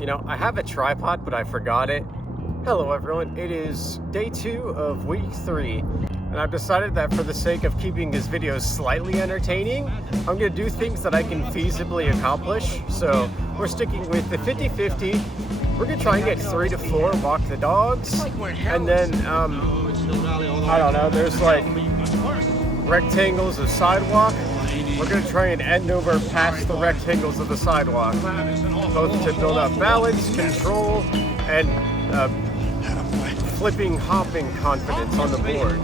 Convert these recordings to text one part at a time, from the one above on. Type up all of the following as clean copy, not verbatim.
You know, I have a tripod, but I forgot it. Hello everyone, it is day 2 of week 3, and I've decided that for the sake of keeping this video slightly entertaining, I'm going to do things that I can feasibly accomplish. So we're sticking with the 50-50. We're going to try and get 3 to 4 walk the dogs, and then, I don't know, there's like rectangles of sidewalk. We're going to try and end over past the rectangles of the sidewalk, both to build up balance, control, and flipping, hopping confidence on the board.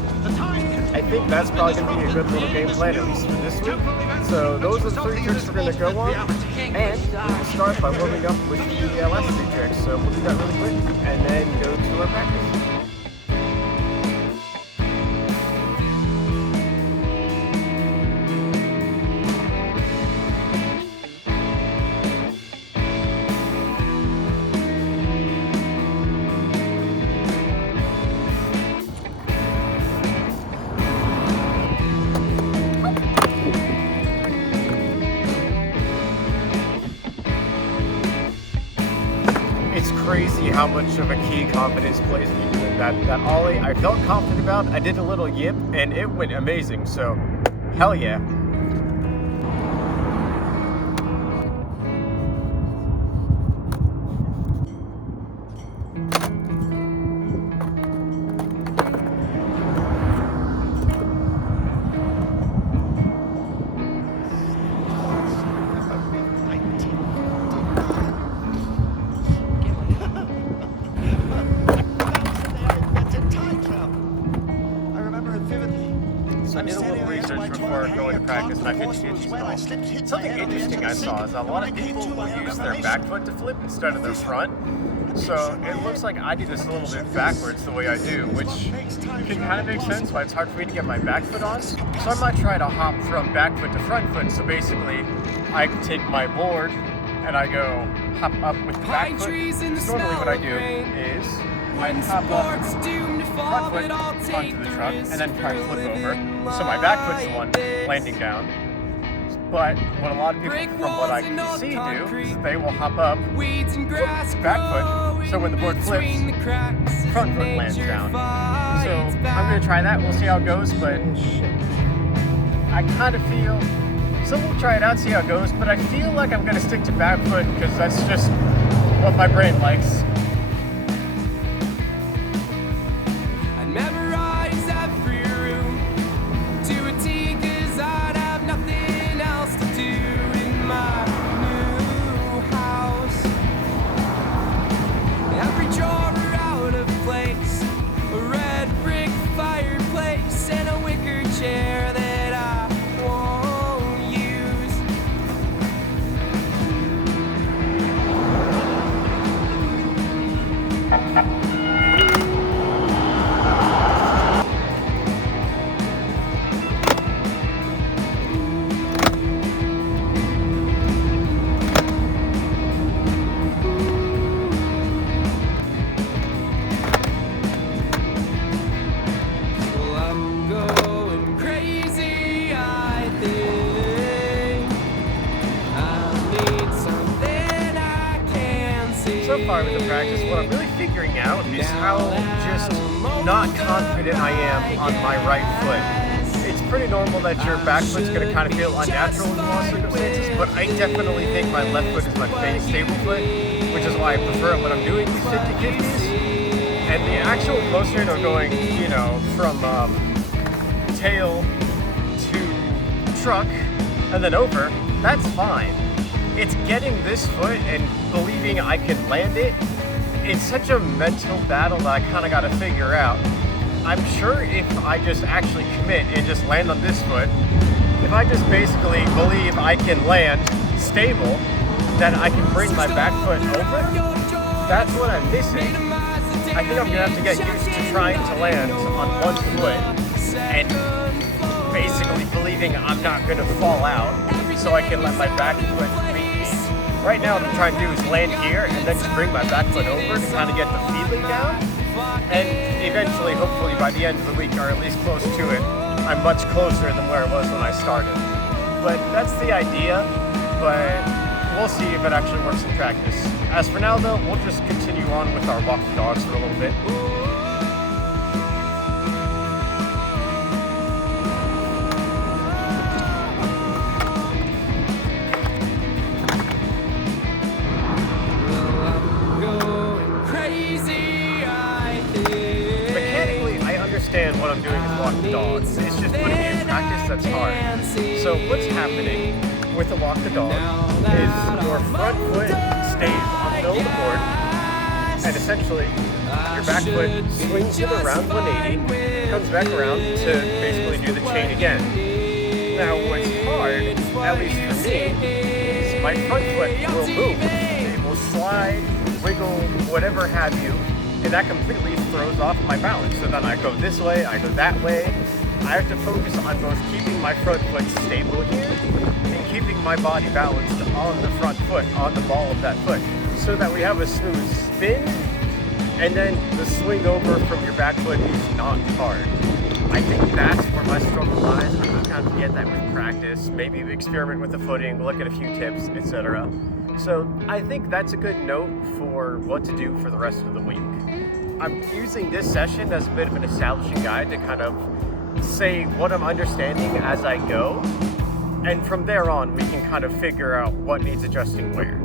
I think that's probably going to be a good little game plan, at least for this week. So those are the 3 tricks we're going to go on, and we're going to start by warming up with the last 3 tricks. So we'll do that really quick, and then go to our practice. It's crazy how much of a key confidence plays when you do that ollie. I felt confident about. I did a little yip and it went amazing. So, hell yeah. So I did a little research before going to practice my 50-50 stall. Something interesting I saw is a lot of people will use their back foot to flip instead of their front. So it looks like I do this a little bit backwards the way I do, which can kind of make sense why it's hard for me to get my back foot on. So I might try to hop from back foot to front foot. So basically, I take my board and I go hop up with the back foot. So normally what I do is I hop up front foot onto the truck and then try to flip over. So my back foot's the one landing down. But what a lot of people, from what I can see, do is they will hop up back foot. So when the board flips, front foot lands down. So I'm going to try that. We'll see how it goes. But I kind of feel, so we'll try it out, see how it goes. But I feel like I'm going to stick to back foot because that's just what my brain likes. So far with the practice, what I'm really figuring out is how just not confident I am on my right foot. It's pretty normal that your back foot's going to kind of feel unnatural in most circumstances, but I definitely think my left foot is my base stable foot, which is why I prefer it when I'm doing these 50-50s. And the actual motion of going, you know, from tail to truck and then over, that's fine. It's getting this foot and believing I can land it. It's such a mental battle that I kind of got to figure out. I'm sure if I just actually commit and just land on this foot, if I just basically believe I can land stable, then I can bring my back foot over. That's what I'm missing. I think I'm going to have to get used to trying to land on one foot and basically believing I'm not going to fall out so I can let my back foot meet me. Right now what I'm trying to do is land here and then just bring my back foot over to kind of get the feeling down. And eventually, hopefully by the end of the week, or at least close to it, I'm much closer than where I was when I started. But that's the idea, but we'll see if it actually works in practice. As for now though, we'll just continue on with our walk the dogs for a little bit. What I'm doing is walk the dogs. It's just putting it in practice that's hard. So what's happening with the walk the dog is your front foot stays on the middle of the board, and essentially your back foot swings to the round 180, comes back around to basically do the chain again. Now what's hard, at least for me, is my front foot will move. It will slide, wiggle, whatever have you, and that completely throws off my balance. So then I go this way, I go that way. I have to focus on both keeping my front foot stable here and keeping my body balanced on the front foot, on the ball of that foot, so that we have a smooth spin, and then the swing over from your back foot is not hard. I think that's where my struggle lies. We just kind of get that with practice, maybe experiment with the footing, look at a few tips, etc. So I think that's a good note for what to do for the rest of the week. I'm using this session as a bit of an establishing guide to kind of say what I'm understanding as I go, and from there on we can kind of figure out what needs adjusting where.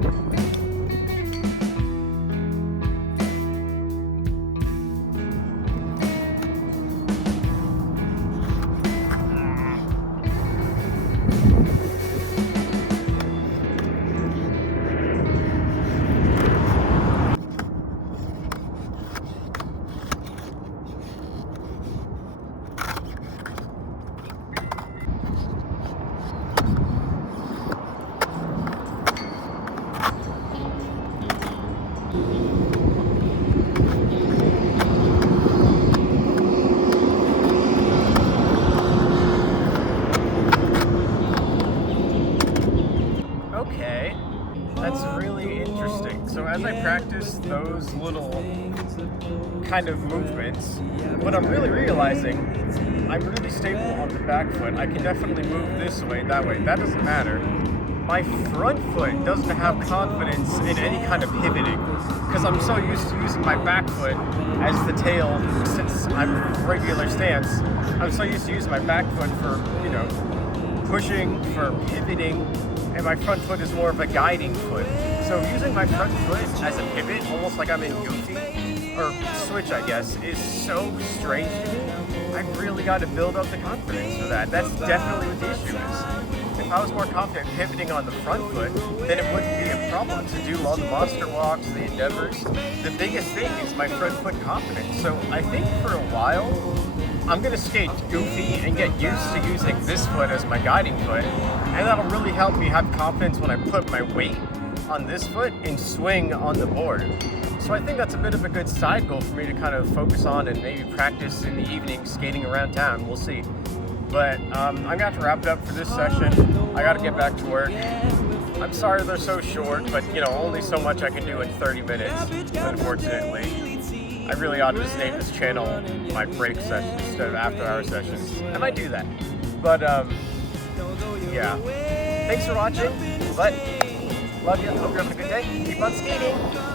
Okay, that's really interesting. So as I practice those little kind of movements, what I'm really realizing, I'm really stable on the back foot. I can definitely move this way, that way. That doesn't matter. My front foot doesn't have confidence in any kind of pivoting because I'm so used to using my back foot as the tail since I'm regular stance. I'm so used to using my back foot for, pushing, for pivoting, and my front foot is more of a guiding foot. So using my front foot as a pivot, almost like I'm in Goofy, or Switch I guess, is so strange to me. I've really got to build up the confidence for that. That's definitely what the issue is. If I was more confident pivoting on the front foot, then it wouldn't be a problem to do all the monster walks, the endeavors. The biggest thing is my front foot confidence. So I think for a while, I'm gonna skate goofy and get used to using this foot as my guiding foot, and that'll really help me have confidence when I put my weight on this foot and swing on the board. So I think that's a bit of a good side goal for me to kind of focus on and maybe practice in the evening skating around town. We'll see. But I'm gonna have to wrap it up for this session. I gotta get back to work. I'm sorry they're so short, but only so much I can do in 30 minutes, unfortunately. I really ought to just name this channel my break session instead of after hour sessions. I might do that. But yeah. Thanks for watching. Love you. Hope you're having a good day. Keep on skating.